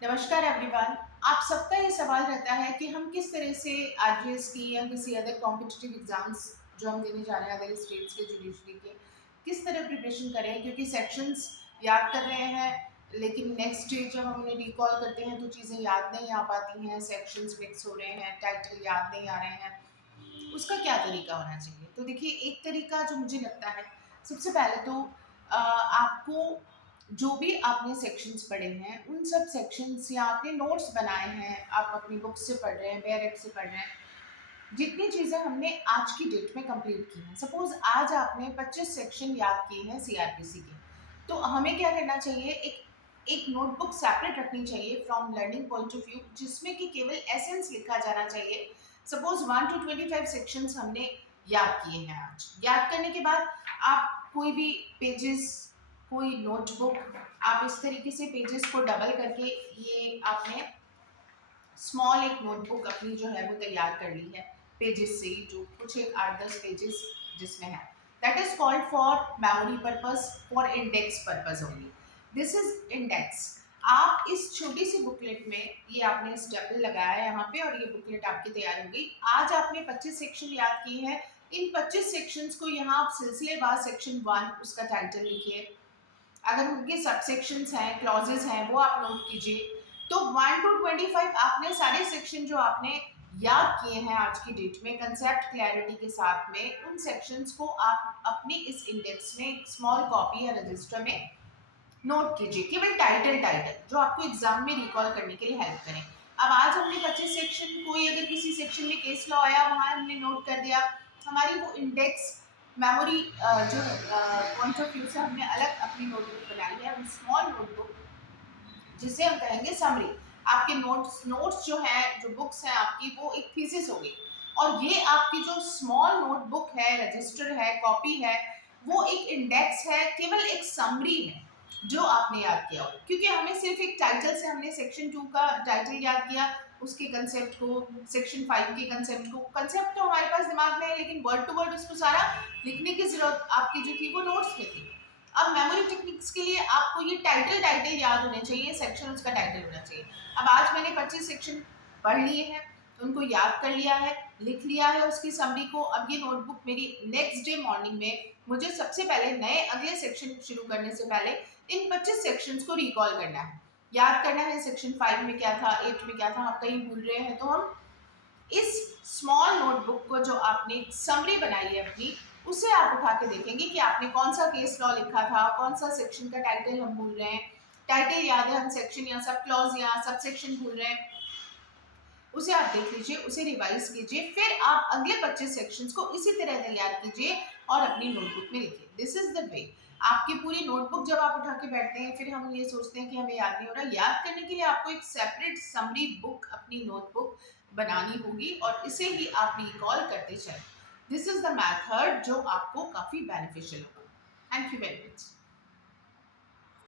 नमस्कार एवरीवन। आप सबका ये सवाल रहता है कि हम किस तरह से आरजीएस की या किसी अदर कॉम्पिटिटिव एग्जाम्स जो हम देने जा रहे हैं अदर स्टेट्स के जुडिशरी के किस तरह प्रिपरेशन करें, क्योंकि सेक्शंस याद कर रहे हैं लेकिन नेक्स्ट डे जब हम उन्हें रिकॉल करते हैं तो चीज़ें याद नहीं आ पाती हैं, सेक्शंस मिक्स हो रहे हैं, टाइटल याद नहीं आ रहे हैं। उसका क्या तरीका होना चाहिए? तो देखिए, एक तरीका जो मुझे लगता है, सबसे पहले तो आपको जो भी आपने सेक्शंस पढ़े हैं उन सब सेक्शंस या आपने नोट्स बनाए हैं, आप अपनी बुक से पढ़ रहे हैं, बेरेट से पढ़ रहे हैं, जितनी चीज़ें हमने आज की डेट में कंप्लीट की हैं, सपोज आज आपने 25 सेक्शन याद किए हैं सीआरपीसी के, तो हमें क्या करना चाहिए, एक एक नोटबुक सेपरेट रखनी चाहिए from learning point of view, जिसमें कि केवल एसेंस लिखा जाना चाहिए। सपोज 1 to 25 सेक्शंस हमने याद किए हैं। आज याद करने के बाद आप कोई भी पेजेस, कोई नोटबुक, आप इस तरीके से पेजेस को डबल करके, ये आपने स्मॉल एक नोटबुक अपनी जो है वो तैयार कर ली है पेजेस से, जो कुछ एक 8-10 पेजेस जिसमें है, that is called for memory purpose, for index purpose only. This is index. आप इस छोटी सी बुकलेट में, ये आपने स्टेपल लगाया है यहाँ पे और ये बुकलेट आपकी तैयार हो गई। आज आपने 25 सेक्शन याद किए हैं। इन 25 सेक्शंस को यहाँ आप सिलसिलेवार सेक्शन 1 उसका टाइटल लिखिए। अगर उनके सबसेक्शंस हैं, क्लॉजेस हैं, वो आप नोट कीजिए। तो 1 to 25 आपने सारे सेक्शन जो आपने याद किए हैं आज की डेट में कंसेप्ट क्लैरिटी के साथ में, उन सेक्शंस को आप अपने इस इंडेक्स में स्मॉल कॉपी या रजिस्टर में नोट कीजिए, केवल टाइटल टाइटल जो आपको एग्जाम में रिकॉल करने के लिए हेल्प करें। अब आज हमने 25 सेक्शन, कोई अगर किसी सेक्शन में केस लॉ आया वहां हमने नोट कर दिया, हमारी वो इंडेक्स मेमोरी जो पॉइंट ऑफ व्यू से हमने अलग अपनी नोटबुक बनाई है, वो स्मॉल नोटबुक जिसे हम कहेंगे समरी। आपके नोट्स जो है, जो बुक्स हैं आपकी, वो एक थीसिस हो गई, और ये आपकी जो स्मॉल नोटबुक है, रजिस्टर है, कॉपी है, वो एक इंडेक्स है, केवल एक समरी है जो आपने याद किया हो। क्योंकि हमें सिर्फ एक टाइटल से, हमने सेक्शन 2 का टाइटल याद किया, उसके कंसेप्ट को, सेक्शन 5 के कंसेप्ट को, कंसेप्ट तो हमारे पास दिमाग में है लेकिन वर्ड टू वर्ड उसको सारा लिखने की जरूरत आपकी जो थी वो नोट्स में थी। अब मेमोरी टेक्निक्स के लिए आपको ये टाइटल टाइटल याद होने चाहिए, सेक्शन उसका टाइटल होना चाहिए। अब आज मैंने 25 सेक्शन पढ़ लिए हैं, उनको याद कर लिया है, लिख लिया है उसकी समरी को। अब ये नोटबुक मेरी नेक्स्ट डे मॉर्निंग में, मुझे सबसे पहले नए अगले सेक्शन शुरू करने से पहले इन 25 सेक्शंस को रिकॉल करना है, याद करना है। सेक्शन 5 में क्या था, 8 में क्या था, आप कहीं भूल रहे हैं तो हम इस स्मॉल नोटबुक को, जो आपने समरी बनाई है अपनी, उसे आप उठा के देखेंगे कि आपने कौन सा केस लॉ लिखा था, कौन सा सेक्शन का टाइटल हम भूल रहे हैं, टाइटल याद है, हम सेक्शन या सब क्लॉज या सब सेक्शन भूल रहे हैं, उसे आप देख लीजिए, उसे रिवाइज कीजिए, फिर आप अगले 25 सेक्शंस को इसी तरह तैयार कीजिए और अपनी नोटबुक में लिखिए। This is the way. आपकी पूरी नोटबुक जब आप उठा के बैठते हैं, फिर हम ये सोचते हैं कि हमें याद नहीं हो रहा, याद करने के लिए आपको एक सेपरेट समरी बुक, अपनी नोटबुक बनानी होगी और इसे ही आप रिकॉल करते चलें। दिस इज द मैथड जो आपको काफी बेनिफिशियल होगा। Thank you very much.